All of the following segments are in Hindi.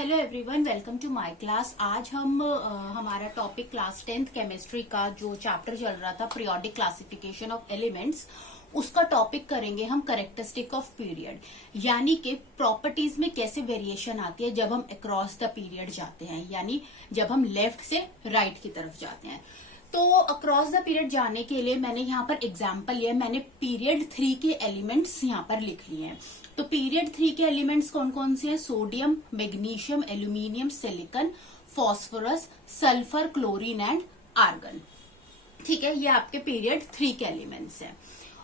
Hello everyone, welcome to my class. आज हम हमारा टॉपिक क्लास 10th केमिस्ट्री का जो चैप्टर चल रहा था पीरियोडिक क्लासिफिकेशन ऑफ एलिमेंट्स, उसका टॉपिक करेंगे हम कैरेक्टरिस्टिक ऑफ पीरियड, यानी कि प्रॉपर्टीज में कैसे वेरिएशन आती है जब हम अक्रॉस द पीरियड जाते हैं, यानी जब हम लेफ्ट से राइट की तरफ जाते हैं। तो अक्रॉस द पीरियड जाने के लिए मैंने यहाँ पर एग्जाम्पल लिया, मैंने पीरियड 3 के एलिमेंट्स यहाँ पर लिख लिए हैं। तो पीरियड 3 के एलिमेंट्स कौन कौन से हैं? Sodium, magnesium, aluminium, silicon, phosphorus, sulphur, chlorine and argon. ठीक है, ये आपके पीरियड 3 के एलिमेंट्स हैं।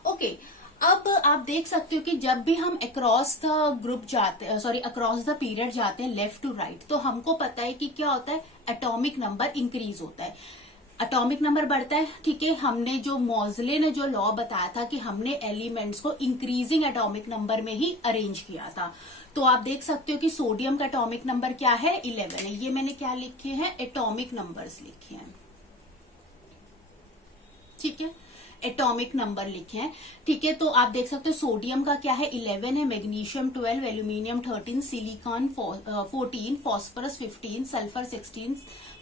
ओके, अब आप देख सकते हो कि जब भी हम अक्रॉस द ग्रुप जाते हैं, अक्रॉस द पीरियड जाते हैं लेफ्ट टू राइट, तो हमको पता है कि क्या होता है, एटॉमिक नंबर इंक्रीज होता है, एटॉमिक नंबर बढ़ता है। ठीक है, हमने जो मोज़ले ने जो लॉ बताया था कि हमने एलिमेंट्स को इंक्रीजिंग एटॉमिक नंबर में ही अरेंज किया था। तो आप देख सकते हो कि सोडियम का एटॉमिक नंबर क्या है, 11 है। ये मैंने क्या लिखे हैं, एटॉमिक नंबर्स लिखे हैं। ठीक है, एटॉमिक नंबर लिखे हैं। ठीक है, तो आप देख सकते हो सोडियम का क्या है, 11 है, magnesium 12, aluminium 13, silicon 14, phosphorus 15, sulphur 16,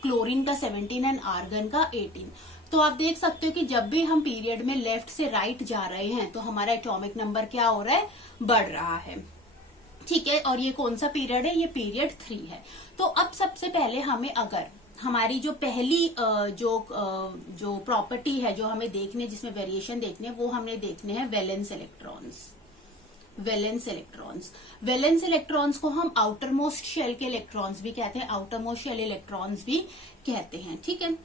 chlorine का 17 एंड आर्गन का 18। तो आप देख सकते हो कि जब भी हम पीरियड में लेफ्ट से राइट जा रहे हैं तो हमारा एटॉमिक नंबर क्या हो रहा है, बढ़ रहा है। ठीक है, और ये कौन सा पीरियड है, ये पीरियड 3 है। तो अब सबसे पहले हमें अगर हमारी जो पहली जो प्रॉपर्टी है जो हमें देखने, जिसमें वेरिएशन देखने, वो हमने देखने हैं वैलेंस इलेक्ट्रॉन्स। वैलेंस इलेक्ट्रॉन्स को हम आउटर मोस्ट शेल के इलेक्ट्रॉन्स भी कहते हैं, आउटर मोस्ट शेल इलेक्ट्रॉन्स भी कहते हैं। ठीक है,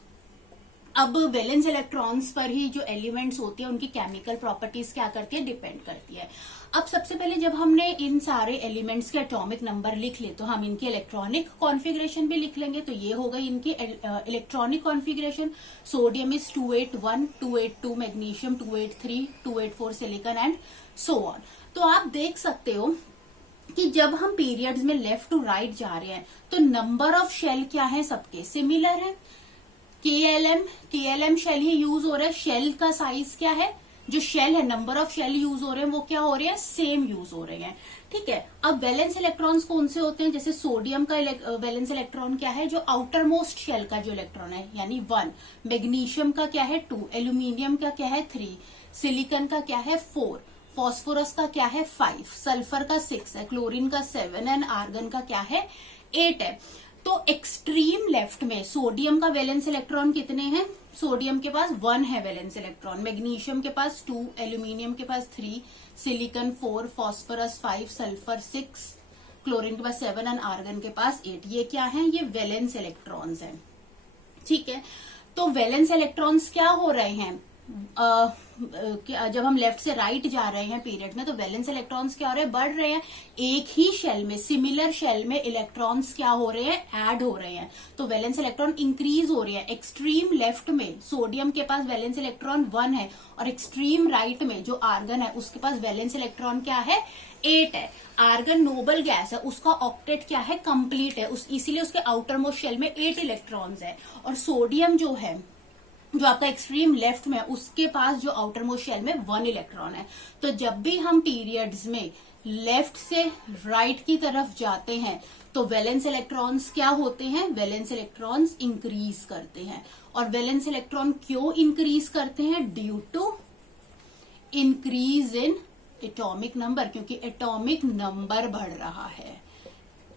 अब वैलेंस इलेक्ट्रॉन्स पर ही जो एलिमेंट्स होती है उनकी केमिकल प्रॉपर्टीज क्या करती है, डिपेंड करती है। अब सबसे पहले जब हमने इन सारे एलिमेंट्स के एटॉमिक नंबर लिख ले तो हम इनकी इलेक्ट्रॉनिक कॉन्फ़िगरेशन भी लिख लेंगे। तो ये हो गई इनकी electronic configuration. Sodium is 281, 282 magnesium, 283, 284 silicon and so on. तो आप देख सकते हो कि जब हम पीरियड्स में लेफ्ट टू राइट जा रहे हैं तो नंबर ऑफ शेल क्या है, सबके सिमिलर है। केएलएम शेल ही यूज हो रहा है। शेल का साइज क्या है, जो शेल है, नंबर ऑफ शेल यूज हो रहे हैं वो क्या हो रहे हैं, सेम यूज हो रहे हैं। ठीक है, अब वैलेंस इलेक्ट्रॉन्स कौन से होते हैं, जैसे सोडियम का वैलेंस इलेक्ट्रॉन क्या है, जो आउटर मोस्ट शेल का जो इलेक्ट्रॉन है, यानी 1। मैग्नीशियम का क्या है, 2। एल्यूमिनियम का क्या है, 3। सिलिकॉन का क्या है, 4। फास्फोरस का क्या है, 5। सल्फर का 6 है। क्लोरीन का 7 एंड आर्गन का क्या है, 8 है। तो एक्सट्रीम लेफ्ट में सोडियम का वैलेंस इलेक्ट्रॉन कितने हैं, सोडियम के पास 1 है वैलेंस इलेक्ट्रॉन, मैग्नीशियम के पास 2, एल्यूमिनियम के पास 3, सिलिकॉन 4, फास्फोरस 5, सल्फर 6, क्लोरीन के पास 7 एंड आर्गन के पास 8। ये क्या है, ये वैलेंस इलेक्ट्रॉन्स हैं। ठीक है, तो वैलेंस इलेक्ट्रॉन्स क्या हो रहे हैं, जब हम लेफ्ट से राइट जा रहे हैं पीरियड में तो वैलेंस इलेक्ट्रॉन्स क्या हो रहे हैं, बढ़ रहे हैं। एक ही शेल में, सिमिलर शेल में इलेक्ट्रॉन्स क्या हो रहे हैं, ऐड हो रहे हैं। तो वैलेंस इलेक्ट्रॉन इंक्रीज हो रहे हैं। एक्सट्रीम लेफ्ट में सोडियम के पास वैलेंस इलेक्ट्रॉन 1 है और एक्सट्रीम राइट में जो आर्गन है उसके पास वैलेंस इलेक्ट्रॉन क्या है, 8 है। आर्गन नोबल गैस है, उसका ऑक्टेट क्या है, कंप्लीट है, इसीलिए उसके आउटर मोस्ट शेल में 8 इलेक्ट्रॉन्स है। और सोडियम जो है, जो आपका एक्सट्रीम लेफ्ट में, उसके पास जो आउटर मोस्ट शेल में 1 इलेक्ट्रॉन है। तो जब भी हम पीरियड्स में लेफ्ट से राइट की तरफ जाते हैं तो वैलेंस इलेक्ट्रॉन्स क्या होते हैं, वैलेंस इलेक्ट्रॉन्स इंक्रीज करते हैं। और वैलेंस इलेक्ट्रॉन क्यों इंक्रीज करते हैं, due to increase in atomic number, क्योंकि एटॉमिक नंबर बढ़ रहा है।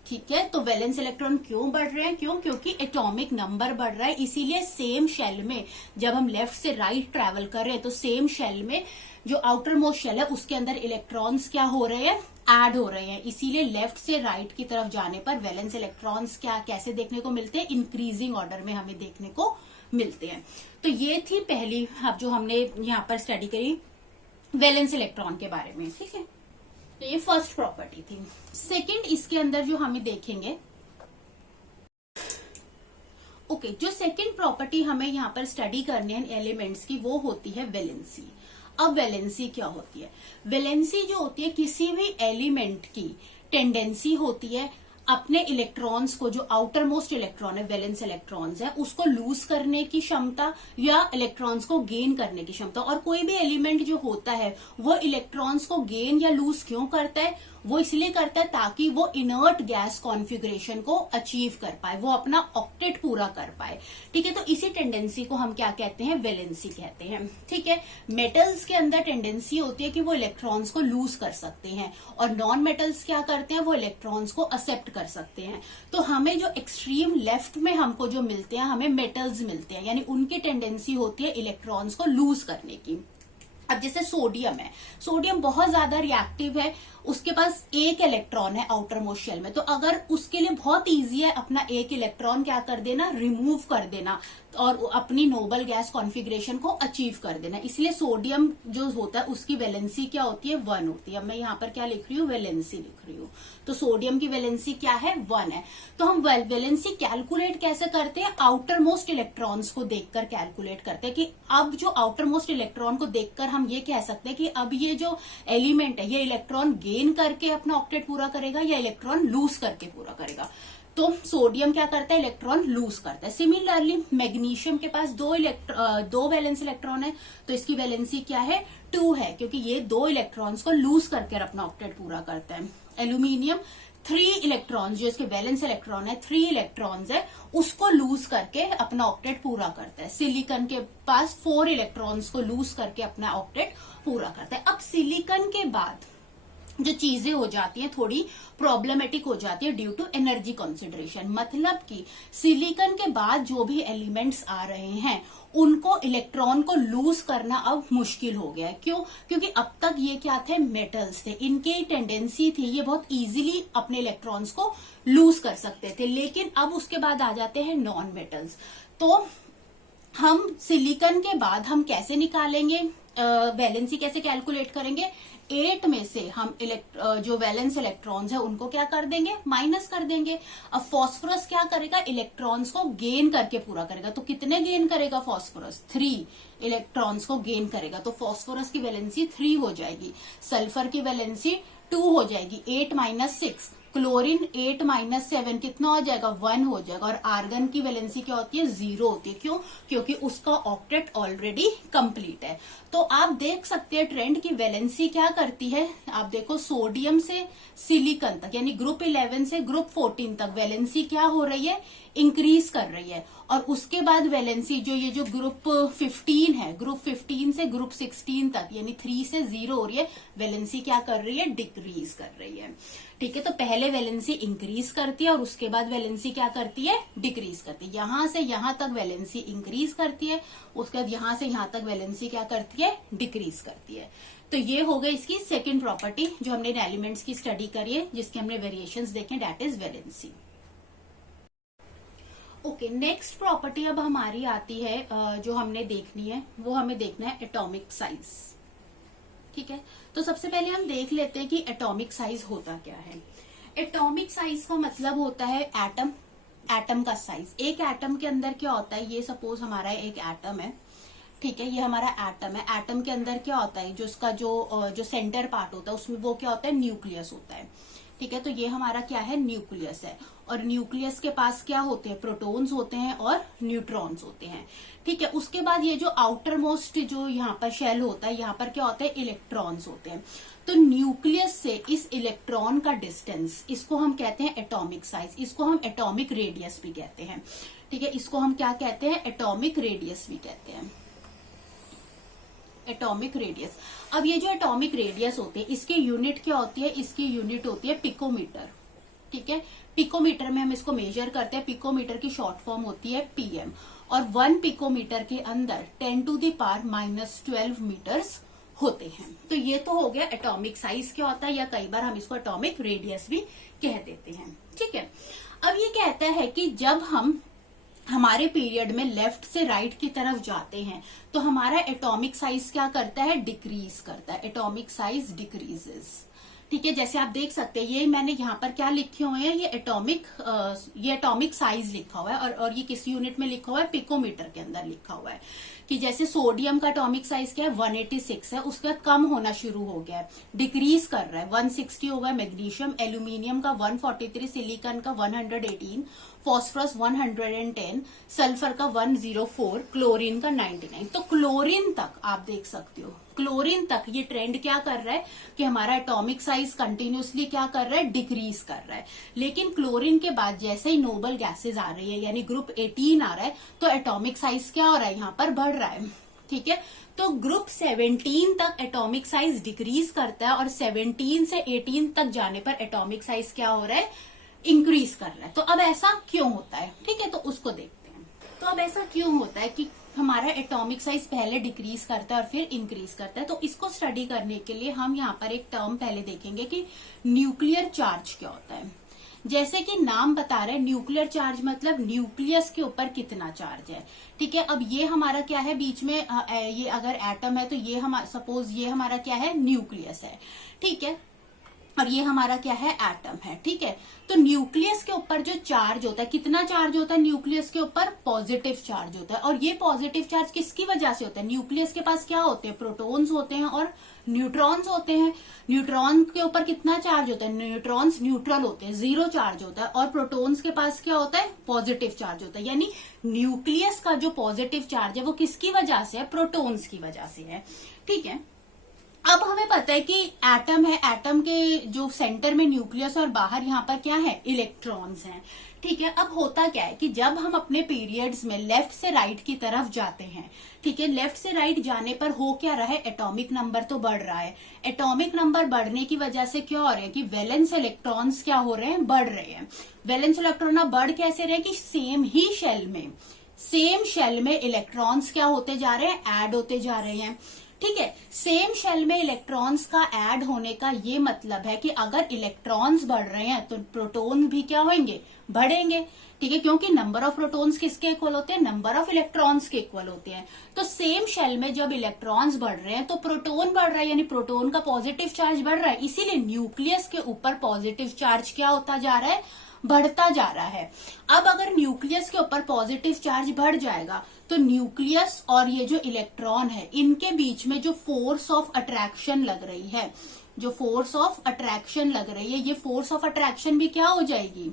ठीक है, तो वैलेंस इलेक्ट्रॉन क्यों बढ़ रहे हैं, क्योंकि एटॉमिक नंबर बढ़ रहा है। इसीलिए सेम शेल में जब हम लेफ्ट से राइट ट्रेवल कर रहे हैं तो सेम शेल में जो आउटर मोस्ट शेल है उसके अंदर इलेक्ट्रॉन्स क्या हो रहे हैं, ऐड हो रहे हैं। इसीलिए लेफ्ट से राइट की तरफ जाने पर वैलेंस इलेक्ट्रॉन्स क्या कैसे देखने को मिलते हैं, इंक्रीजिंग ऑर्डर में हमें देखने को मिलते हैं। तो ये थी पहली अब जो हमने यहाँ पर स्टडी करी वैलेंस इलेक्ट्रॉन के बारे में। ठीक है, तो ये फर्स्ट प्रॉपर्टी थी। सेकंड, इसके अंदर जो हमें देखेंगे, जो सेकंड प्रॉपर्टी हमें यहाँ पर स्टडी करनी है एलिमेंट्स की, वो होती है वैलेंसी। अब वैलेंसी क्या होती है, वैलेंसी जो होती है किसी भी एलिमेंट की टेंडेंसी होती है अपने इलेक्ट्रॉन्स को, जो आउटर मोस्ट इलेक्ट्रॉन है, वैलेंस इलेक्ट्रॉन्स है, उसको लूज करने की क्षमता या इलेक्ट्रॉन्स को गेन करने की क्षमता। और कोई भी एलिमेंट जो होता है वो इलेक्ट्रॉन्स को गेन या लूज क्यों करता है, वो इसलिए करता है ताकि वो इनर्ट गैस कॉन्फ़िगरेशन को अचीव कर पाए, वो अपना ऑक्टेट पूरा कर पाए। ठीक है, तो इसी टेंडेंसी को हम क्या कहते हैं, वैलेंसी कहते हैं। ठीक है, मेटल्स के अंदर टेंडेंसी होती है कि वो इलेक्ट्रॉन्स को लूज कर सकते हैं, और नॉन मेटल्स क्या करते हैं, वो इलेक्ट्रॉन्स को एक्सेप्ट कर सकते हैं। तो हमें जो एक्सट्रीम लेफ्ट में हमको जो मिलते हैं, हमें मेटल्स मिलते हैं, यानी उनकी टेंडेंसी होती है इलेक्ट्रॉन्स को लूज करने की। अब जैसे सोडियम है, सोडियम बहुत ज्यादा रिएक्टिव है, उसके पास एक इलेक्ट्रॉन है आउटर मोस्ट शेल में, तो अगर उसके लिए बहुत इजी है अपना एक इलेक्ट्रॉन क्या कर देना, रिमूव कर देना, और अपनी नोबल गैस कॉन्फ़िगरेशन को अचीव कर देना। इसलिए सोडियम जो होता है उसकी वैलेंसी क्या होती है, 1 होती है। अब मैं यहाँ पर क्या लिख रही हूँ, वैलेंसी लिख रही हूँ। तो सोडियम की वैलेंसी क्या है, 1 है। तो हम वैलेंसी कैलकुलेट कैसे करते हैं, आउटर मोस्ट इलेक्ट्रॉन्स को देखकर कैलकुलेट करते हैं, कि अब जो आउटर मोस्ट इलेक्ट्रॉन को देखकर हम ये कह सकते हैं कि अब ये जो एलिमेंट है, ये इलेक्ट्रॉन गेन करके अपना ऑक्टेट पूरा करेगा या इलेक्ट्रॉन लूज करके पूरा करेगा। तो सोडियम क्या करता है, इलेक्ट्रॉन लूज करता है। सिमिलरली मैग्नीशियम के पास दो वैलेंस इलेक्ट्रॉन है, तो इसकी वैलेंसी क्या है, 2 है, क्योंकि ये 2 इलेक्ट्रॉन्स को लूज करके अपना ऑक्टेट पूरा करता है। एल्यूमिनियम 3 इलेक्ट्रॉन्स, जो इसके वैलेंस इलेक्ट्रॉन है, 3 इलेक्ट्रॉन्स है, उसको लूज करके अपना ऑक्टेट पूरा करता है। सिलिकॉन के पास 4 इलेक्ट्रॉन्स को लूज करके अपना ऑक्टेट पूरा करता है। अब सिलिकॉन के बाद जो चीजें हो जाती हैं थोड़ी प्रॉब्लमेटिक हो जाती है ड्यू टू एनर्जी कंसिडरेशन। मतलब कि सिलिकॉन के बाद जो भी एलिमेंट्स आ रहे हैं उनको इलेक्ट्रॉन को लूज करना अब मुश्किल हो गया है। क्यों? क्योंकि अब तक ये क्या थे, मेटल्स थे, इनकी टेंडेंसी थी ये बहुत इजीली अपने इलेक्ट्रॉन्स को लूज कर सकते थे। लेकिन अब उसके बाद आ जाते हैं नॉन मेटल्स। तो हम सिलिकॉन के बाद हम कैसे निकालेंगे, वैलेंसी कैसे कैलकुलेट करेंगे, 8 में से हम जो वैलेंस इलेक्ट्रॉन्स है उनको क्या कर देंगे, माइनस कर देंगे। अब फॉस्फोरस क्या करेगा, इलेक्ट्रॉन्स को गेन करके पूरा करेगा। तो कितने गेन करेगा फॉस्फोरस, 3 इलेक्ट्रॉन्स को गेन करेगा, तो फॉस्फोरस की वैलेंसी 3 हो जाएगी। सल्फर की वैलेंसी 2 हो जाएगी, 8 माइनस 6। क्लोरीन 8 माइनस 7 कितना हो जाएगा, 1 हो जाएगा। और आर्गन की वैलेंसी क्या होती है, 0 होती है। क्यों? क्योंकि उसका ऑक्टेट ऑलरेडी कंप्लीट है। तो आप देख सकते हैं ट्रेंड की वैलेंसी क्या करती है। आप देखो सोडियम से सिलिकॉन तक, यानी ग्रुप 11 से ग्रुप 14 तक वैलेंसी क्या हो रही है, इंक्रीज कर रही है। और उसके बाद वैलेंसी जो ये जो ग्रुप 15 है, ग्रुप 15 से ग्रुप 16 तक, यानी 3 से 0 हो रही है, वैलेंसी क्या कर रही है, डिक्रीज कर रही है। ठीक है, तो पहले वैलेंसी इंक्रीज करती है और उसके बाद वैलेंसी क्या करती है, डिक्रीज करती है। यहां से यहां तक वैलेंसी इंक्रीज करती है, उसके बाद यहां से यहां तक वैलेंसी क्या करती है, डिक्रीज करती है। तो ये हो गई इसकी सेकेंड प्रॉपर्टी जो हमने एलिमेंट्स की स्टडी करी है, जिसके हमने वेरिएशंस देखे, that is valency. Okay, next property अब हमारी आती है जो हमने देखनी है, वो हमें देखना है एटॉमिक साइज। ठीक है, तो सबसे पहले हम देख लेते हैं कि एटॉमिक साइज होता क्या है। एटॉमिक साइज का मतलब होता है एटम, एटम का साइज। एक एटम के अंदर क्या होता है, ये सपोज हमारा एक एटम है, ठीक है, ये हमारा एटम है। एटम के अंदर क्या होता है, जो उसका जो सेंटर पार्ट होता है उसमें वो क्या होता है, न्यूक्लियस होता है। ठीक है, तो ये हमारा क्या है, न्यूक्लियस है। और न्यूक्लियस के पास क्या होते हैं, प्रोटॉन्स होते हैं और न्यूट्रॉन्स होते हैं। ठीक है, उसके बाद ये जो आउटर मोस्ट जो यहाँ पर शेल होता है, यहाँ पर क्या होता है, इलेक्ट्रॉन्स होते हैं। तो न्यूक्लियस से इस इलेक्ट्रॉन का डिस्टेंस, इसको हम कहते हैं एटॉमिक साइज, इसको हम एटॉमिक रेडियस भी कहते हैं। ठीक है, इसको हम क्या कहते हैं, एटॉमिक रेडियस भी कहते हैं, एटॉमिक रेडियस। अब ये जो एटॉमिक रेडियस होते हैं, इसकी यूनिट क्या होती है, इसकी यूनिट होती है पिकोमीटर। ठीक है, पिकोमीटर में हम इसको मेजर करते हैं। पिकोमीटर की शॉर्ट फॉर्म होती है पीएम, और 1 पिकोमीटर के अंदर 10⁻⁻12 मीटर्स होते हैं। तो ये तो हो गया एटॉमिक साइज क्या होता है, या कई बार हम इसको एटॉमिक रेडियस भी कह देते हैं। ठीक है, अब ये कहता है कि जब हम हमारे पीरियड में लेफ्ट से राइट की तरफ जाते हैं तो हमारा एटॉमिक साइज क्या करता है, डिक्रीज करता है। Atomic size decreases. ठीक है, जैसे आप देख सकते हैं, ये मैंने यहाँ पर क्या लिखे हुए हैं, ये एटॉमिक साइज लिखा हुआ है, और ये किस यूनिट में लिखा हुआ है, पिकोमीटर के अंदर लिखा हुआ है। कि जैसे सोडियम का एटॉमिक साइज क्या है, 186 है, उसके बाद कम होना शुरू हो गया है, डिक्रीज कर रहा है, 160 हो गया मैग्नीशियम। एल्यूमिनियम का 143, सिलिकॉन का 118, फॉस्फोरस 110, सल्फर का 104, क्लोरीन का 99। तो क्लोरीन तक आप देख सकते हो, क्लोरीन तक ये ट्रेंड क्या कर रहा है कि हमारा एटॉमिक साइज कंटिन्यूसली क्या कर रहा है, डिक्रीज कर रहा है। लेकिन क्लोरीन के बाद जैसे ही नोबल गैसेज आ रही है यानी ग्रुप 18 आ रहा है तो एटॉमिक साइज क्या हो रहा है, यहाँ पर बढ़ रहा है। ठीक है, तो ग्रुप 17 तक एटॉमिक साइज डिक्रीज करता है और 17 से 18 तक जाने पर एटॉमिक साइज क्या हो रहा है, इंक्रीज कर रहा है। तो अब ऐसा क्यों होता है, ठीक है, तो उसको देखते हैं। तो अब ऐसा क्यों होता है कि हमारा एटॉमिक साइज पहले डिक्रीज करता है और फिर इंक्रीज करता है। तो इसको स्टडी करने के लिए हम यहाँ पर एक टर्म पहले देखेंगे कि न्यूक्लियर चार्ज क्या होता है। जैसे कि नाम बता रहे हैं, न्यूक्लियर चार्ज मतलब न्यूक्लियस के ऊपर कितना चार्ज है। ठीक है, अब ये हमारा क्या है, बीच में ये अगर एटम है तो ये हमारा, सपोज ये हमारा क्या है, न्यूक्लियस है। ठीक है, और ये हमारा क्या है, एटम है। ठीक है, तो न्यूक्लियस के ऊपर जो चार्ज होता है, कितना चार्ज होता है न्यूक्लियस के ऊपर, पॉजिटिव चार्ज होता है। और ये पॉजिटिव चार्ज किसकी वजह से होता है, न्यूक्लियस के पास क्या होते हैं, प्रोटॉन्स होते हैं और न्यूट्रॉन्स होते हैं। न्यूट्रॉन के ऊपर कितना चार्ज होता है, न्यूट्रॉन्स न्यूट्रल होते हैं, 0 चार्ज होता है। और प्रोटॉन्स के पास क्या होता है, पॉजिटिव चार्ज होता है। यानी न्यूक्लियस का जो पॉजिटिव चार्ज है वो किसकी वजह से है, प्रोटॉन्स की वजह से है। ठीक है, अब हमें पता है कि एटम है, एटम के जो सेंटर में न्यूक्लियस और बाहर यहाँ पर क्या है, इलेक्ट्रॉन्स हैं। ठीक है, अब होता क्या है कि जब हम अपने पीरियड्स में लेफ्ट से राइट की तरफ जाते हैं, ठीक है, लेफ्ट से राइट जाने पर हो क्या रहा है, एटॉमिक नंबर तो बढ़ रहा है। एटॉमिक नंबर बढ़ने की वजह से क्या हो रहा है कि वैलेंस इलेक्ट्रॉन्स क्या हो रहे हैं, बढ़ रहे हैं। वैलेंस इलेक्ट्रॉन अब बढ़ कैसे रहे कि सेम शेल में इलेक्ट्रॉन्स क्या होते जा रहे हैं, ऐड होते जा रहे हैं। ठीक है, सेम शेल में इलेक्ट्रॉन्स का ऐड होने का ये मतलब है कि अगर इलेक्ट्रॉन्स बढ़ रहे हैं तो प्रोटॉन भी क्या होंगे, बढ़ेंगे। ठीक है, क्योंकि नंबर ऑफ प्रोटॉन्स किसके इक्वल होते हैं, नंबर ऑफ इलेक्ट्रॉन्स के इक्वल होते हैं। तो सेम शेल में जब इलेक्ट्रॉन्स बढ़ रहे हैं तो प्रोटॉन बढ़ रहा है, यानी प्रोटॉन का पॉजिटिव चार्ज बढ़ रहा है। इसीलिए न्यूक्लियस के ऊपर पॉजिटिव चार्ज क्या होता जा रहा है, बढ़ता जा रहा है। अब अगर न्यूक्लियस के ऊपर पॉजिटिव चार्ज बढ़ जाएगा तो न्यूक्लियस और ये जो इलेक्ट्रॉन है इनके बीच में जो फोर्स ऑफ अट्रैक्शन लग रही है, जो फोर्स ऑफ अट्रैक्शन लग रही है, ये फोर्स ऑफ अट्रैक्शन भी क्या हो जाएगी,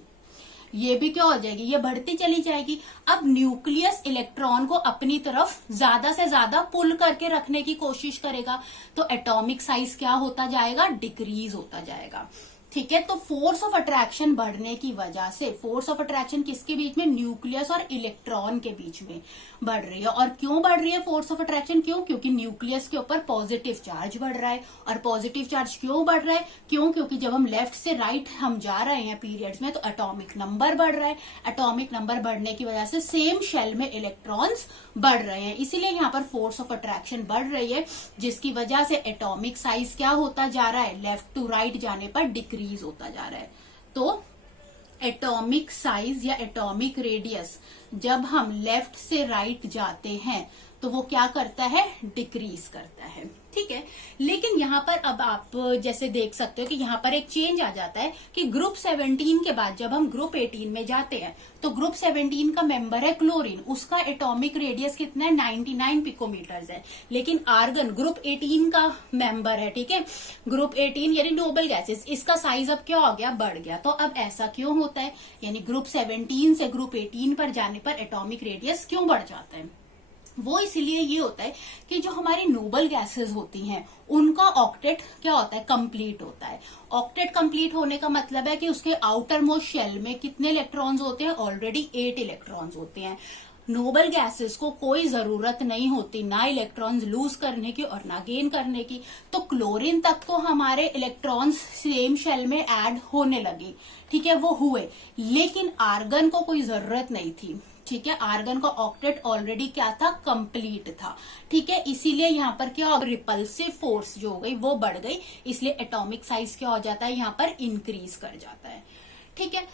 ये भी क्या हो जाएगी, ये बढ़ती चली जाएगी। अब न्यूक्लियस इलेक्ट्रॉन को अपनी तरफ ज्यादा से ज्यादा पुल करके रखने की कोशिश करेगा तो एटॉमिक साइज क्या होता जाएगा, डिक्रीज होता जाएगा। ठीक है, तो फोर्स ऑफ अट्रैक्शन बढ़ने की वजह से, फोर्स ऑफ अट्रैक्शन किसके बीच में, न्यूक्लियस और इलेक्ट्रॉन के बीच में बढ़ रही है। और क्यों बढ़ रही है फोर्स ऑफ अट्रैक्शन, क्यों, क्योंकि न्यूक्लियस के ऊपर पॉजिटिव चार्ज बढ़ रहा है। और पॉजिटिव चार्ज क्यों बढ़ रहा है, क्यों, क्योंकि जब हम लेफ्ट से राइट हम जा रहे हैं पीरियड्स में तो एटॉमिक नंबर बढ़ रहा है। एटॉमिक नंबर बढ़ने की वजह से सेम शेल में इलेक्ट्रॉन्स बढ़ रहे हैं, इसीलिए यहाँ पर फोर्स ऑफ अट्रैक्शन बढ़ रही है, जिसकी वजह से एटॉमिक साइज क्या होता जा रहा है, लेफ्ट टू राइट जाने पर डिक्रीज होता जा रहा है। तो एटॉमिक साइज या एटॉमिक रेडियस जब हम लेफ्ट से राइट जाते हैं तो वो क्या करता है, डिक्रीज करता है। ठीक है, लेकिन यहाँ पर अब आप जैसे देख सकते हो कि यहाँ पर एक चेंज आ जाता है कि ग्रुप 17 के बाद जब हम ग्रुप 18 में जाते हैं तो ग्रुप 17 का मेंबर है क्लोरीन, उसका एटॉमिक रेडियस कितना है, 99 पिकोमीटर्स है। लेकिन आर्गन ग्रुप 18 का मेंबर है। ठीक है, ग्रुप 18 यानी नोबल गैसेस, इसका साइज अब क्या हो गया, बढ़ गया। तो अब ऐसा क्यों होता है, यानी ग्रुप 17 से ग्रुप 18 पर जाने पर एटॉमिक रेडियस क्यों बढ़ जाता है, वो इसलिए ये होता है कि जो हमारी नोबल गैसेस होती हैं उनका ऑक्टेट क्या होता है, कंप्लीट होता है। ऑक्टेट कंप्लीट होने का मतलब है कि उसके आउटर मोस्ट शेल में कितने इलेक्ट्रॉन्स होते हैं, ऑलरेडी 8 इलेक्ट्रॉन्स होते हैं। नोबल गैसेस को कोई जरूरत नहीं होती ना इलेक्ट्रॉन्स लूज करने की और ना गेन करने की। तो क्लोरीन तक तो हमारे इलेक्ट्रॉन्स सेम शेल में ऐड होने लगे, ठीक है, वो हुए, लेकिन आर्गन को कोई जरूरत नहीं थी। ठीक है, आर्गन का ऑक्टेट ऑलरेडी क्या था, कंप्लीट था। ठीक है, इसीलिए यहाँ पर क्या रिपल्सिव फोर्स जो हो गई वो बढ़ गई, इसलिए एटॉमिक साइज क्या हो जाता है, यहाँ पर इंक्रीज कर जाता है। ठीक है,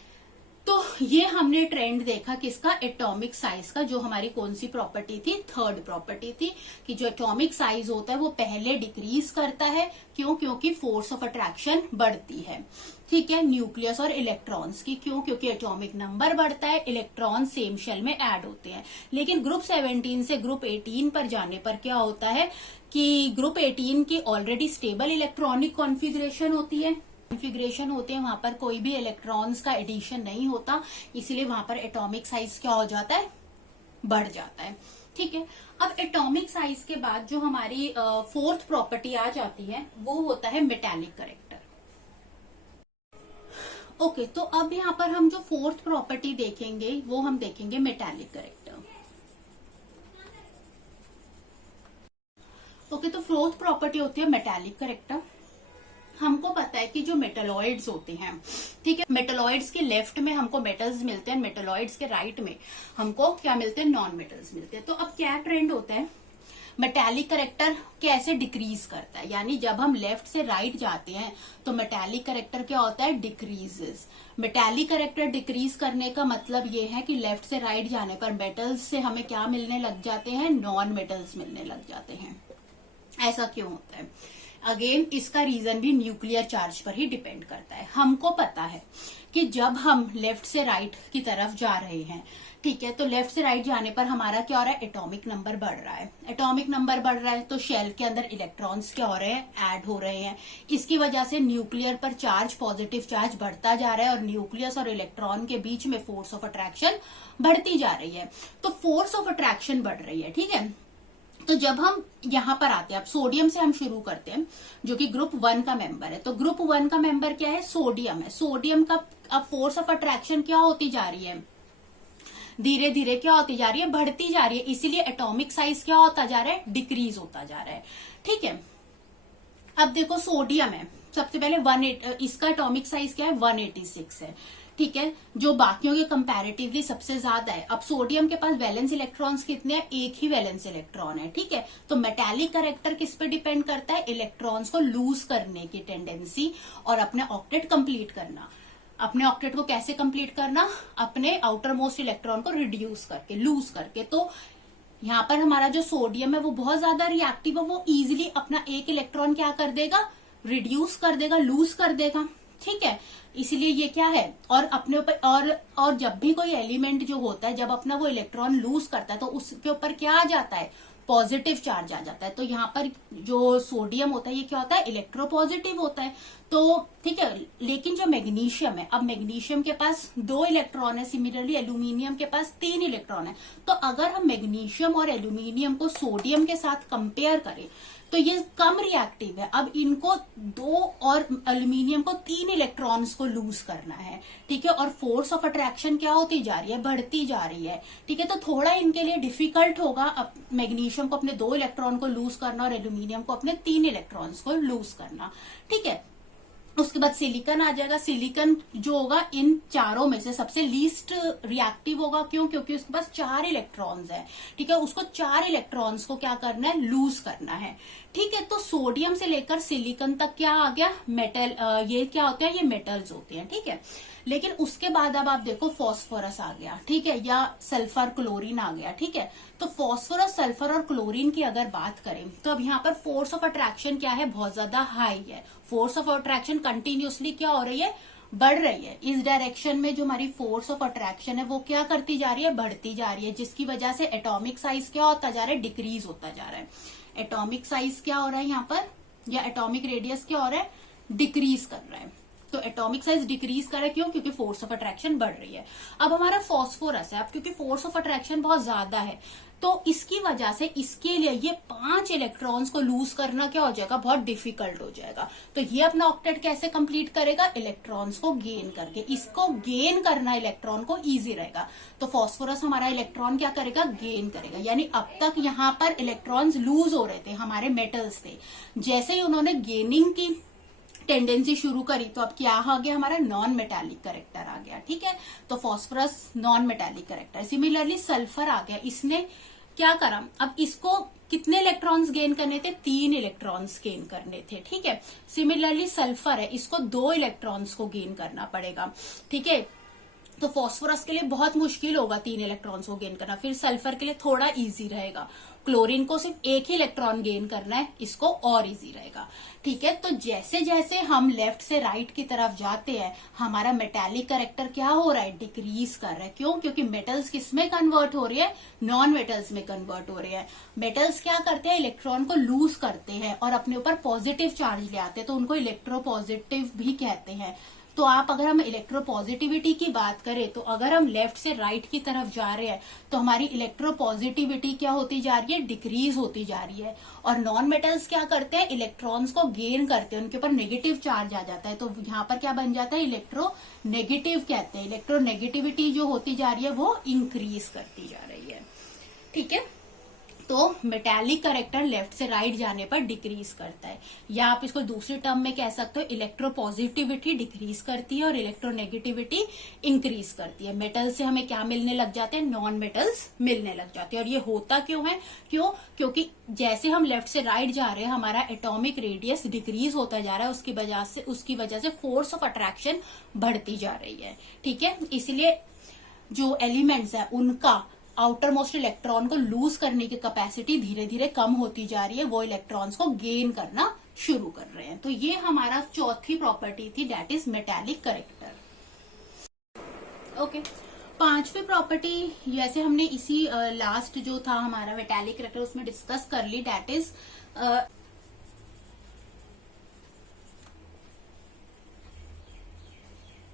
तो ये हमने ट्रेंड देखा किसका, एटॉमिक साइज का, जो हमारी कौन सी प्रॉपर्टी थी, थर्ड प्रॉपर्टी थी, कि जो एटॉमिक साइज होता है वो पहले डिक्रीज करता है। क्यों, क्योंकि फोर्स ऑफ अट्रैक्शन बढ़ती है। ठीक है, न्यूक्लियस और इलेक्ट्रॉन्स की, क्यों, क्योंकि एटॉमिक नंबर बढ़ता है, इलेक्ट्रॉन सेम शेल में ऐड होते हैं। लेकिन ग्रुप 17 से ग्रुप 18 पर जाने पर क्या होता है कि ग्रुप 18 की ऑलरेडी स्टेबल इलेक्ट्रॉनिक कॉन्फ़िगरेशन होती है, वहां पर कोई भी इलेक्ट्रॉन्स का एडिशन नहीं होता, इसलिए वहां पर एटॉमिक साइज क्या हो जाता है, बढ़ जाता है। ठीक है। अब एटॉमिक साइज के बाद जो हमारी फोर्थ प्रॉपर्टी आ जाती है वो होता है मेटालिक करेक्टर। ओके, तो अब यहाँ पर हम जो फोर्थ प्रॉपर्टी देखेंगे वो हम देखेंगे मेटालिक करेक्टर। ओके, तो फोर्थ प्रॉपर्टी होती है मेटालिक करेक्टर। हमको पता है कि जो मेटलॉइड्स होते हैं, ठीक है, मेटलॉइड्स के लेफ्ट में हमको मेटल्स मिलते हैं, मेटलॉइड्स के राइट में हमको क्या मिलते हैं, नॉन मेटल्स मिलते हैं। तो अब क्या ट्रेंड होता है, मेटालिक करेक्टर कैसे डिक्रीज करता है, यानी जब हम लेफ्ट से राइट जाते हैं तो मेटालिक करेक्टर क्या होता है, डिक्रीजेस। मेटालिक करेक्टर डिक्रीज करने का मतलब ये है कि लेफ्ट से राइट जाने पर मेटल्स से हमें क्या मिलने लग जाते हैं, नॉन मेटल्स मिलने लग जाते हैं। ऐसा क्यों होता है? अगेन इसका रीजन भी न्यूक्लियर चार्ज पर ही डिपेंड करता है। हमको पता है कि जब हम लेफ्ट से राइट की तरफ जा रहे हैं, ठीक है, तो लेफ्ट से राइट जाने पर हमारा क्या हो रहा है, एटॉमिक नंबर बढ़ रहा है। एटॉमिक नंबर बढ़ रहा है तो शेल के अंदर इलेक्ट्रॉन्स क्या हो रहे हैं, ऐड हो रहे हैं। इसकी वजह से न्यूक्लियर पर चार्ज, पॉजिटिव चार्ज बढ़ता जा रहा है और न्यूक्लियस और इलेक्ट्रॉन के बीच में फोर्स ऑफ अट्रैक्शन बढ़ती जा रही है। तो फोर्स ऑफ अट्रैक्शन बढ़ रही है, ठीक है। तो जब हम यहां पर आते हैं, अब सोडियम से हम शुरू करते हैं जो कि ग्रुप 1 का मेंबर है। तो ग्रुप 1 का मेंबर क्या है, सोडियम है। सोडियम का अब फोर्स ऑफ अट्रैक्शन क्या होती जा रही है, धीरे धीरे क्या होती जा रही है, बढ़ती जा रही है। इसीलिए एटॉमिक साइज क्या होता जा रहा है, डिक्रीज होता जा रहा है, ठीक है। अब देखो सोडियम है, सबसे पहले इसका एटॉमिक साइज क्या है, 186 है, ठीक है, जो बाकियों के कंपैरेटिवली सबसे ज्यादा है। अब सोडियम के पास वैलेंस इलेक्ट्रॉन्स कितने हैं, एक ही वैलेंस इलेक्ट्रॉन है, ठीक है। तो मेटालिक करेक्टर किस पे डिपेंड करता है, इलेक्ट्रॉन्स को लूज करने की टेंडेंसी और अपने ऑक्टेट कंप्लीट करना। अपने ऑक्टेट को कैसे कंप्लीट करना, अपने आउटर मोस्ट इलेक्ट्रॉन को रिड्यूस करके, लूज करके। तो यहाँ पर हमारा जो सोडियम है वो बहुत ज्यादा रिएक्टिव है, वो इजिली अपना एक इलेक्ट्रॉन क्या कर देगा, रिड्यूस कर देगा, लूज कर देगा, ठीक है। इसीलिए ये क्या है, और अपने ऊपर और जब भी कोई एलिमेंट जो होता है, जब अपना वो इलेक्ट्रॉन लूज करता है तो उसके ऊपर क्या आ जाता है, पॉजिटिव चार्ज आ जाता है। तो यहाँ पर जो सोडियम होता है ये क्या होता है, इलेक्ट्रोपॉजिटिव होता है। तो ठीक है, लेकिन जो मैग्नीशियम है, अब मैग्नीशियम के पास 2 इलेक्ट्रॉन है, सिमिलरली एल्यूमिनियम के पास 3 इलेक्ट्रॉन है। तो अगर हम मैग्नीशियम और एल्यूमिनियम को सोडियम के साथ कंपेयर करें तो ये कम रिएक्टिव है। अब इनको 2 और एल्यूमिनियम को 3 इलेक्ट्रॉन्स को लूज करना है, ठीक है, और फोर्स ऑफ अट्रैक्शन क्या होती जा रही है, बढ़ती जा रही है, ठीक है। तो थोड़ा इनके लिए डिफिकल्ट होगा अब मैग्नीशियम को अपने 2 इलेक्ट्रॉन को लूज करना और एल्यूमिनियम को अपने 3 इलेक्ट्रॉन्स को लूज करना, ठीक है। उसके बाद सिलिकॉन आ जाएगा। सिलिकॉन जो होगा इन चारों में से सबसे लीस्ट रिएक्टिव होगा, क्यों, क्योंकि उसके पास 4 इलेक्ट्रॉन्स है, ठीक है। उसको 4 इलेक्ट्रॉन्स को क्या करना है, लूज करना है, ठीक है। तो सोडियम से लेकर सिलिकॉन तक क्या आ गया, मेटल, ये क्या होते हैं, ये मेटल्स होते हैं, ठीक है। लेकिन उसके बाद अब आप देखो फॉस्फोरस आ गया, ठीक है, या सल्फर क्लोरीन आ गया, ठीक है। तो फॉस्फोरस, सल्फर और क्लोरीन की अगर बात करें तो अब यहाँ पर फोर्स ऑफ अट्रैक्शन क्या है, बहुत ज्यादा हाई है। फोर्स ऑफ अट्रैक्शन कंटिन्यूसली क्या हो रही है, बढ़ रही है। इस डायरेक्शन में जो हमारी फोर्स ऑफ अट्रैक्शन है वो क्या करती जा रही है, बढ़ती जा रही है, जिसकी वजह से एटॉमिक साइज क्या होता जा रहा है, डिक्रीज होता जा रहा है। एटॉमिक साइज क्या हो रहा है यहाँ पर, या एटॉमिक रेडियस क्या हो रहा है, डिक्रीज कर रहा है। तो एटॉमिक साइज डिक्रीज करे, क्यों, क्योंकि फोर्स ऑफ अट्रैक्शन बढ़ रही है। अब हमारा फॉस्फोरस है, अब क्योंकि फोर्स ऑफ अट्रैक्शन बहुत ज्यादा है तो इसकी वजह से इसके लिए ये 5 इलेक्ट्रॉन्स को लूज करना क्या हो जाएगा, बहुत डिफिकल्ट हो जाएगा। तो ये अपना ऑक्टेट कैसे कंप्लीट करेगा, इलेक्ट्रॉन्स को गेन करके। इसको गेन करना इलेक्ट्रॉन को इजी रहेगा। तो फॉस्फोरस हमारा इलेक्ट्रॉन क्या करेगा, गेन करेगा। यानी अब तक यहाँ पर इलेक्ट्रॉन्स लूज हो रहे थे, हमारे मेटल्स थे, जैसे ही उन्होंने गेनिंग की टेंडेंसी शुरू करी तो अब क्या आ गया, हमारा नॉन मेटालिक करेक्टर आ गया, ठीक है। तो phosphorus non metallic character. Similarly sulphur आ गया, इसने क्या करा, अब इसको कितने इलेक्ट्रॉन्स गेन करने थे, 3 इलेक्ट्रॉन्स गेन करने थे, ठीक है। सिमिलरली सल्फर है, इसको 2 इलेक्ट्रॉन्स को गेन करना पड़ेगा, ठीक है। तो फॉस्फोरस के लिए बहुत मुश्किल होगा 3 इलेक्ट्रॉन्स को गेन करना, फिर सल्फर के लिए थोड़ा इजी रहेगा। क्लोरीन को सिर्फ 1 ही इलेक्ट्रॉन गेन करना है, इसको और इजी रहेगा, ठीक है। तो जैसे जैसे हम लेफ्ट से राइट की तरफ जाते हैं हमारा मेटालिक करेक्टर क्या हो रहा है, डिक्रीज कर रहा है। क्यों, क्योंकि मेटल्स किस में कन्वर्ट हो रही है, नॉन मेटल्स में कन्वर्ट हो रही है। मेटल्स क्या करते हैं, इलेक्ट्रॉन को लूज करते हैं और अपने ऊपर पॉजिटिव चार्ज ले आते हैं, तो उनको इलेक्ट्रोपॉजिटिव भी कहते हैं। तो आप अगर हम इलेक्ट्रोपॉजिटिविटी की बात करें तो अगर हम लेफ्ट से राइट की तरफ जा रहे हैं तो हमारी इलेक्ट्रोपॉजिटिविटी क्या होती जा रही है, डिक्रीज होती जा रही है। और नॉन मेटल्स क्या करते हैं, इलेक्ट्रॉन्स को गेन करते हैं, उनके ऊपर नेगेटिव चार्ज आ जाता है, तो यहाँ पर क्या बन जाता है, इलेक्ट्रोनेगेटिव कहते हैं। इलेक्ट्रोनेगेटिविटी जो होती जा रही है वो इंक्रीज करती जा रही है। ठीक है, तो मेटालिक करेक्टर लेफ्ट से राइट जाने पर डिक्रीज करता है, या आप इसको दूसरी टर्म में कह सकते हो, इलेक्ट्रोपॉजिटिविटी डिक्रीज करती है और इलेक्ट्रोनेगेटिविटी इंक्रीज करती है। मेटल से हमें क्या मिलने लग जाते हैं, नॉन मेटल्स मिलने लग जाते हैं। और ये होता क्यों है, क्योंकि जैसे हम लेफ्ट से राइट जा रहे हैं हमारा एटॉमिक रेडियस डिक्रीज होता जा रहा है, उसकी वजह से फोर्स ऑफ अट्रैक्शन बढ़ती जा रही है। ठीक है, इसलिए जो एलिमेंट्स है उनका आउटर मोस्ट इलेक्ट्रॉन को लूज करने की कैपेसिटी धीरे धीरे कम होती जा रही है, वो इलेक्ट्रॉन्स को गेन करना शुरू कर रहे हैं। तो ये हमारा चौथी प्रॉपर्टी थी, that is metallic character. Okay, पांचवी प्रॉपर्टी जैसे हमने इसी लास्ट जो था हमारा मेटालिक करेक्टर उसमें डिस्कस कर ली, that is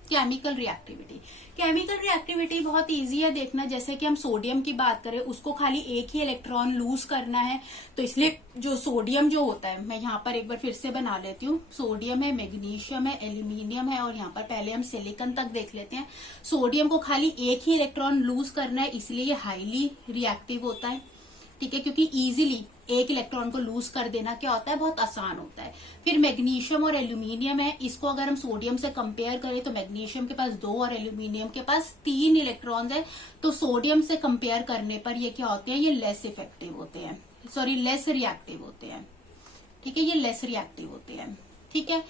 chemical reactivity. Chemical reactivity बहुत इजी है देखना, जैसे कि हम सोडियम की बात करें, उसको खाली एक ही इलेक्ट्रॉन लूज करना है, तो इसलिए जो सोडियम जो होता है, मैं यहाँ पर एक बार फिर से बना लेती हूँ, सोडियम है, मैग्नीशियम है, एल्यूमिनियम है, और यहाँ पर पहले हम सिलिकॉन तक देख लेते हैं। सोडियम को खाली एक ही इलेक्ट्रॉन लूज करना है, इसलिए ये हाईली रिएक्टिव होता है। ठीक है, क्योंकि इजीली एक इलेक्ट्रॉन को लूज कर देना क्या होता है, बहुत आसान होता है। फिर मैग्नीशियम और एल्यूमिनियम है, इसको अगर हम सोडियम से कंपेयर करें तो मैग्नीशियम के पास 2 और एल्यूमिनियम के पास 3 इलेक्ट्रॉन्स है, तो सोडियम से कंपेयर करने पर ये क्या होते हैं, ये लेस इफेक्टिव होते हैं, लेस रिएक्टिव होते हैं। ठीक है, ये लेस रिएक्टिव होते हैं। ठीक है,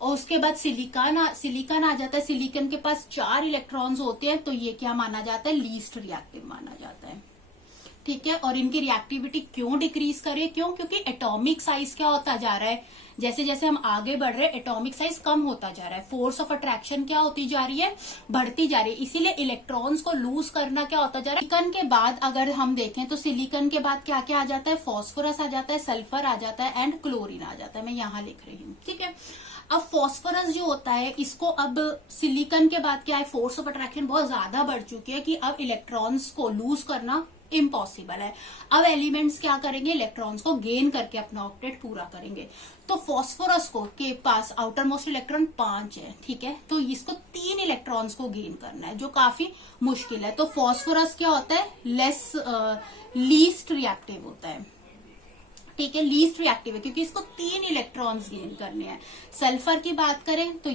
और उसके बाद सिलिकॉन आ जाता है, सिलिकॉन के पास 4 इलेक्ट्रॉन्स होते हैं, तो ये क्या माना जाता है, लीस्ट रिएक्टिव माना जाता है। ठीक है, और इनकी रिएक्टिविटी क्यों डिक्रीज करे, क्योंकि एटॉमिक साइज क्या होता जा रहा है, जैसे जैसे हम आगे बढ़ रहे हैं एटॉमिक साइज कम होता जा रहा है, फोर्स ऑफ अट्रैक्शन क्या होती जा रही है, बढ़ती जा रही है, इसीलिए इलेक्ट्रॉन्स को लूज करना क्या होता जा रहा है। सिलिकॉन के बाद अगर हम देखें तो सिलिकॉन के बाद क्या क्या आ जाता है, फॉस्फोरस आ जाता है, सल्फर आ जाता है, एंड क्लोरीन आ जाता है। मैं यहाँ लिख रही हूँ। ठीक है, अब फॉस्फोरस जो होता है, इसको अब सिलिकॉन के बाद क्या है, फोर्स ऑफ अट्रैक्शन बहुत ज्यादा बढ़ चुकी है कि अब इलेक्ट्रॉन्स को लूज करना इम्पॉसिबल है। अब एलिमेंट्स क्या करेंगे, इलेक्ट्रॉन्स को गेन करके अपना ऑक्टेट पूरा करेंगे। तो फॉस्फोरस को के पास आउटर मोस्ट इलेक्ट्रॉन 5 है। ठीक है, तो इसको 3 इलेक्ट्रॉन्स को गेन करना है, जो काफी मुश्किल है। तो फॉस्फोरस क्या होता है, लीस्ट रिएक्टिव होता है। ठीक है, लीस्ट रिएक्टिव है क्योंकि इसको 3 इलेक्ट्रॉन्स गेन करने हैं। सल्फर की बात करें तो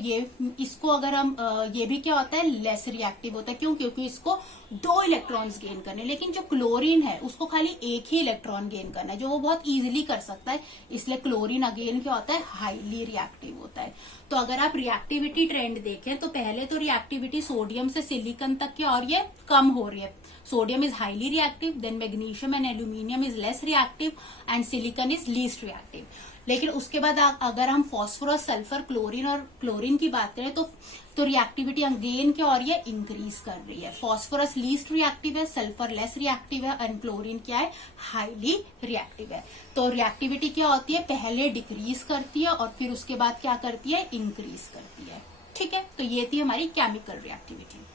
इसको अगर हम ये भी क्या होता है, लेस रिएक्टिव होता है। क्योंकि इसको 2 इलेक्ट्रॉन्स गेन करने, लेकिन जो क्लोरीन है उसको खाली एक ही इलेक्ट्रॉन गेन करना है, जो वो बहुत इजीली कर सकता है, इसलिए क्लोरीन अगेन क्या होता है, हाईली रिएक्टिव होता है। तो अगर आप रिएक्टिविटी ट्रेंड देखें तो पहले तो रिएक्टिविटी सोडियम से सिलिकॉन तक की और ये कम हो रही है। Sodium is highly reactive, then magnesium and aluminium is less reactive, and silicon is least reactive. लेकिन उसके बाद अगर हम फॉस्फोरस, सल्फर, क्लोरीन की बात करें तो रिएक्टिविटी अगेन क्या हो रही है, इंक्रीज कर रही है। फॉस्फोरस लीस्ट रिएक्टिव है, सल्फर लेस रिएक्टिव है, एंड क्लोरीन क्या है, हाईली रिएक्टिव है। तो रिएक्टिविटी क्या होती है, पहले डिक्रीज करती है और फिर उसके बाद क्या करती है, इंक्रीज करती है। ठीक है, तो ये थी हमारी केमिकल रिएक्टिविटी।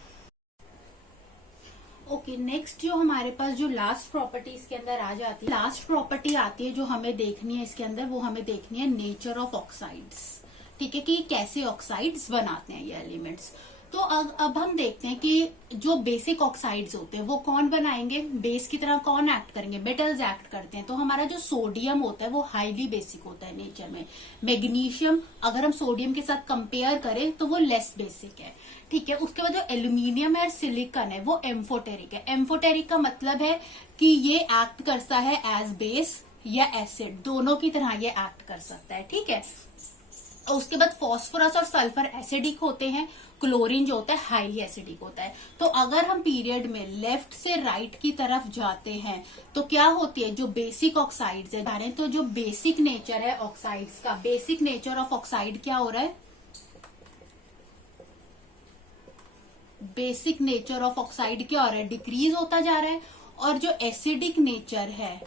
ओके, नेक्स्ट जो हमारे पास जो लास्ट प्रॉपर्टी इसके अंदर आ जाती है, लास्ट प्रॉपर्टी आती है जो हमें देखनी है इसके अंदर, वो हमें देखनी है नेचर ऑफ ऑक्साइड्स। ठीक है, कि कैसे ऑक्साइड्स बनाते हैं ये एलिमेंट्स। तो अब हम देखते हैं कि जो बेसिक ऑक्साइड्स होते हैं वो कौन बनाएंगे, बेस की तरह कौन एक्ट करेंगे, मेटल्स एक्ट करते हैं। तो हमारा जो सोडियम होता है वो हाईली बेसिक होता है नेचर में। मैग्नीशियम अगर हम सोडियम के साथ कंपेयर करें तो वो लेस बेसिक है। ठीक है, उसके बाद जो एल्यूमिनियम है और सिलिकॉन है वो एम्फोटेरिक है। एम्फोटेरिक का मतलब है कि ये एक्ट करता है एज बेस या एसिड, दोनों की तरह ये एक्ट कर सकता है। ठीक है, और उसके बाद फॉस्फोरस और सल्फर एसिडिक होते हैं, क्लोरीन जो होता है हाईली एसिडिक होता है। तो अगर हम पीरियड में लेफ्ट से राइट की तरफ जाते हैं तो क्या होती है, जो बेसिक ऑक्साइड्स है, जाने तो जो बेसिक नेचर है ऑक्साइड्स का, बेसिक नेचर ऑफ ऑक्साइड क्या हो रहा है, बेसिक नेचर ऑफ ऑक्साइड क्या हो रहा है, डिक्रीज होता जा रहा है। और जो एसिडिक नेचर है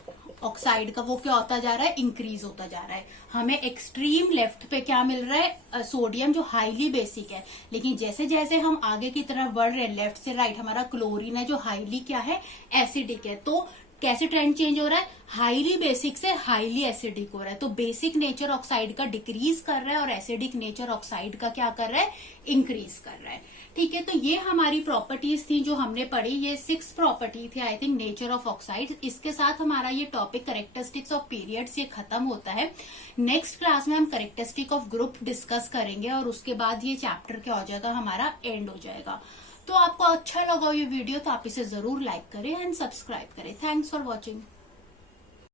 ऑक्साइड का वो क्या होता जा रहा है, इंक्रीज होता जा रहा है। हमें एक्सट्रीम लेफ्ट पे क्या मिल रहा है, सोडियम जो हाईली बेसिक है, लेकिन जैसे जैसे हम आगे की तरफ बढ़ रहे हैं लेफ्ट से राइट, हमारा क्लोरीन है जो हाईली क्या है, एसिडिक है। तो कैसे ट्रेंड चेंज हो रहा है, हाईली बेसिक से हाईली एसिडिक हो रहा है। तो बेसिक नेचर ऑक्साइड का डिक्रीज कर रहा है और एसिडिक नेचर ऑक्साइड का क्या कर रहा है, इंक्रीज कर रहा है। ठीक है, तो ये हमारी प्रॉपर्टीज थी जो हमने पढ़ी, ये 6 प्रॉपर्टी थी I think nature of oxide. इसके साथ हमारा ये टॉपिक कैरेक्टरिस्टिक्स ऑफ पीरियड्स ये खत्म होता है। नेक्स्ट क्लास में हम कैरेक्टरिस्टिक ऑफ ग्रुप डिस्कस करेंगे और उसके बाद ये चैप्टर क्या हो जाएगा, हमारा एंड हो जाएगा। तो आपको अच्छा लगा ये वीडियो तो आप इसे जरूर लाइक करें एंड सब्सक्राइब करें। Thanks for watching.